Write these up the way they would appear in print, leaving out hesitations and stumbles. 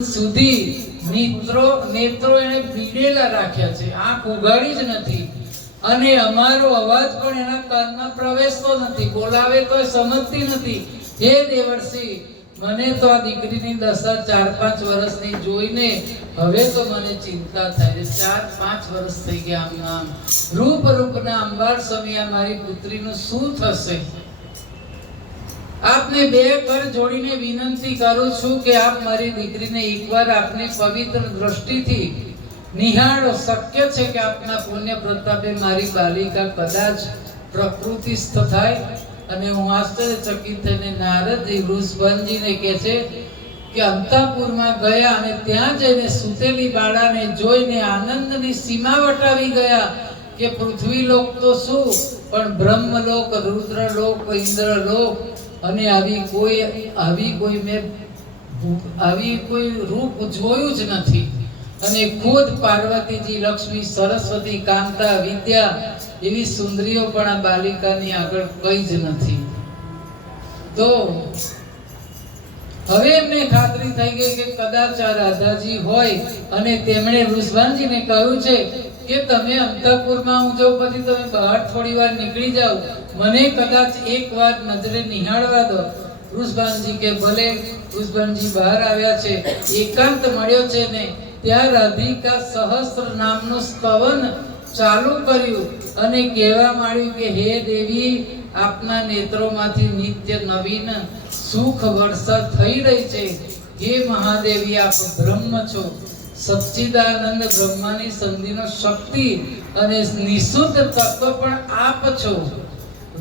સુધી નેત્રો એને ભીડેલા રાખ્યા છે, આંખ ઉગાડી જ નથી અને અમારો અવાજ પણ એના કાનમાં પ્રવેશતો નથી, બોલાવે તો સમજતી નથી. હે દેવર્ષિ, મને તો આ દીકરીની દશા 4-5 વર્ષની જોઈને હવે તો મને ચિંતા થાય છે. 4-5 વર્ષ થઈ ગયા. આમ રૂપના અંબાર સ્વામી આ મારી પુત્રીનું શું થશે? આપને બે કર જોડીને વિનંતી કરું છું કે આપ મારી દીકરીને એકવાર આપની પવિત્ર દ્રષ્ટિથી નિહાળો. શક્ય છે કે આપના પુણ્ય પ્રતાપે મારી બાલિકા કદાચ પ્રકૃતિસ્થ થાય. અને હું આશ્ચર્યચકિત થઈને નારદજી વૃષભજીને કહે છે કે અંતઃપુરમાં ગયા અને ત્યાં જઈને સૂતેલી બાળાને જોઈને આનંદની સીમા વટાવી ગયા કે પૃથ્વીલોક તો શું પણ બ્રહ્મલોક, રુદ્રલોક, ઇન્દ્રલોક અને આવી કોઈ રૂપ જોયું જ નથી. અને ખુદ પાર્વતીજી, લક્ષ્મી, સરસ્વતી, કાંતા, વિદ્યા એવી સુંદરીઓ પણ આ બાલિકાની આગળ કઈ જ નથી. તો હવે એમને ખાતરી થઈ ગઈ કે કદાચ આ રાધાજી હોય અને તેમણે વૃષભાનજીને કહ્યું છે કે તમે અંતઃપુરમાં હું જાઉં પછી તમે બહાર થોડી વાર નીકળી જાઓ, મને કદાચ એક વાર નજરે નિહાળવા દો. વૃષભાનજી કે ભલે. વૃષભાનજી બહાર આવ્યા છે, એકાંત મળ્યો છે ને ત્યાં રાધિકા સહસ્ત્ર નામનું સ્તવન ચાલુ કર્યું અને કહેવા માંડ્યું કે હે દેવી, આપના નેત્રોમાંથી નિત્ય નવીન સુખ વર્ષા થઈ રહી છે. હે મહાદેવી, આપ બ્રહ્મ છો, સચ્ચિદાનંદ બ્રહ્માની સંધિનો શક્તિ અને નિશુદ્ધ તત્વ પણ આપ છો.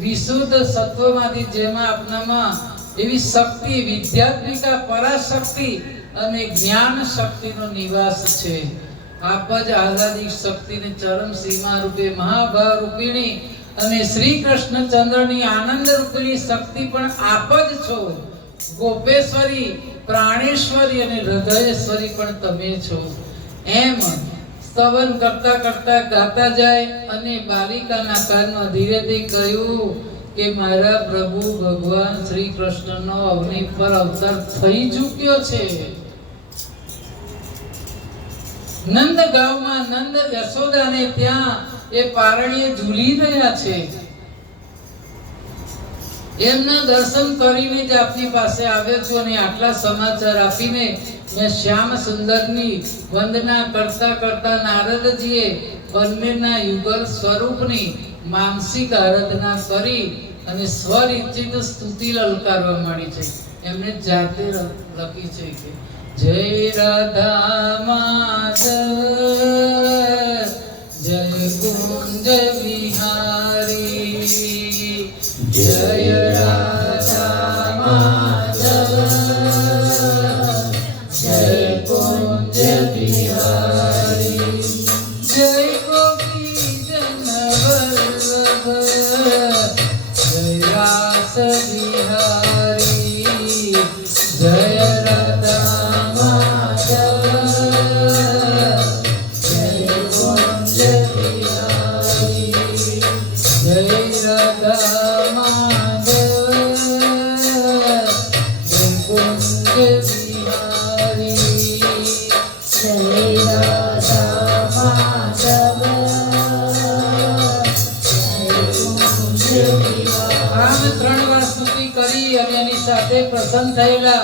વિશુદ્ધ સત્વમાંથી જેમાં આપનામાં એવી શક્તિ, વિદ્યાત્મિકા, પરાશક્તિ અને જ્ઞાન શક્તિનો નિવાસ છે. આપ જ આહ્લાદિક શક્તિને ચરમ સીમા રૂપે મહાભાવ રૂપિણી અને શ્રી કૃષ્ણચંદ્રની આનંદ રૂપિણી શક્તિ પણ આપ જ છો. ગોપેશ્વરી, પ્રાણેશ્વરી અને હૃદયેશ્વરી પણ તમે છો. એમ સ્તવન કરતા કરતા ગાતા જાય અને બાલિકાના કાનમાં ધીરેથી કહ્યું કે મારા પ્રભુ ભગવાન શ્રી કૃષ્ણનો અવની પર અવતાર થઈ ચૂક્યો છે. નંદગાંવમાં નંદ યશોદાને ત્યાં એ પારણીએ ઝૂલી રહ્યા છે. એમના દર્શન કરીને જ આપની પાસે આવ્યો છું અને આટલા સમાચાર આપીને મેં શ્યામ સુંદરની વંદના કરતા કરતા નારદજીએ બંનેના યુગલ સ્વરૂપની માનસિક આરાધના કરી અને સ્વરિચિત સ્તુતિ લલકારવા માંડી છે. એમને જાતે લખી છે કે જય રાધા માધવ, જય કુંજ વિહારી, જય રાધા માધવ, જય કુંજ વિહારી, જય ગોપી જન વલ્લભ, જય રાસ વિહારી, જય રાધા પ્રસન્ન થયેલા